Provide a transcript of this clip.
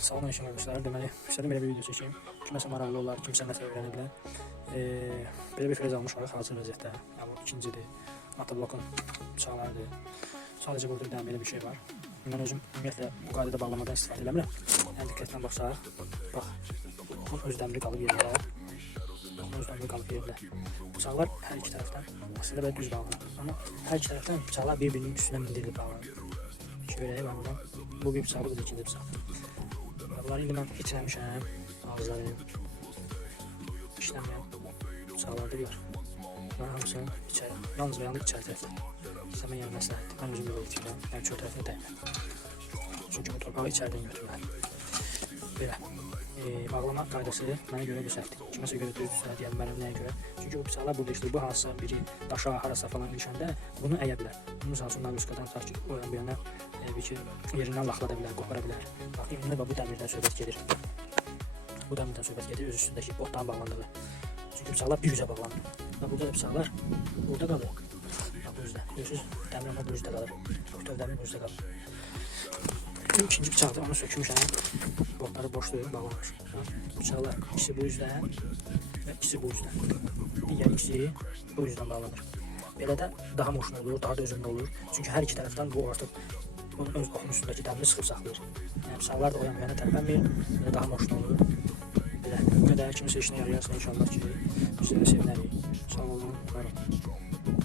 Salam eşim arkadaşlar. Deməli, istədim belə bir video çəkeyim. Kiməsə maraqlı olar, kimsə nəsə öyrənə bilər. Belə bir frez almışıq hazır vəziyyətdə. Yəni bu ikincidir. Motoblokun bıçaqlarıdır. Sadəcə burada bir dənə belə bir şey var. Mən özüm ümumiyyətlə bu qaydada bağlamadan istifadə eləmirəm. Yəni diqqətlə baxsaq, bax, bunun öz dəmiri qalıb yerində. Bunun öz dəmiri qalıb yerində. Bıçaqlar hər iki tərəfdən aslında belə düz bağlanır. Amma hər iki tərəfdən bıçaqlar bir-birinin üstünə mindirilib bağlanır. Görəyim mən buradan. Bu bir bıçaq, bu da ikinci bıçaq. Bunları indi mən içləmişəm. Ağızları işləməyən bıçaqlardırlar. Bunların hamısını içəri, yalnız və yalnız içəri tərəfdə. İstəmə yəni məsləhətdir. Mən özüm belə itirəm. Yəni çöl tərəfinə dəyməm. Çünki bu torpağı içərdən götürürlər. Belə. Bağlama qaydası mənə görə göstərdi. Kiməsə görə düzdürsə, deyəm mənə nəyə görə. Çünki bu bıçaqlar burada işləyir. Bu hansısa biri daşa, harasa falan ilişəndə bunu əyə bilər. Bunun sağ olsun naluskadan tutaq ki, o yan bir yana bir ki, yerindən laxlada bilər, qopara bilər. Bax, indi bu dəmirdən söhbət gedir. Bu dəmirdən söhbət gedir, öz üstündəki botdan bağlandığı. Çünki bıçaqlar bir üzə bağlanır. Bax, burada da bıçaqlar burada qalır. Bax, bu üzdə. Görürsünüz, dəmir ama bu üzdə qalır. Bütöv dəmir bu üzdə qalır. İkinci bıçaqdır, onu sökmüşəm. Botları boşdur, bağlanmış. Bıçaqlar ikisi bu üzdən və ikisi bu üzdən. Digər ikisi bu üzdən bağlanır. Belə də daha moşun olur, daha da özündə olur. Çünki hər iki tərəfdən bu artıq bunun öz oxunun üstündəki dəmiri sıxıb saxlayır. Yəni bıçaqlar da o yan yana tərpənmir, belə daha moşun olur. Belə, bu qədər kimsə işinə yarayarsa inşallah ki, bizlərə sevinərik. Sağ olun, var olun.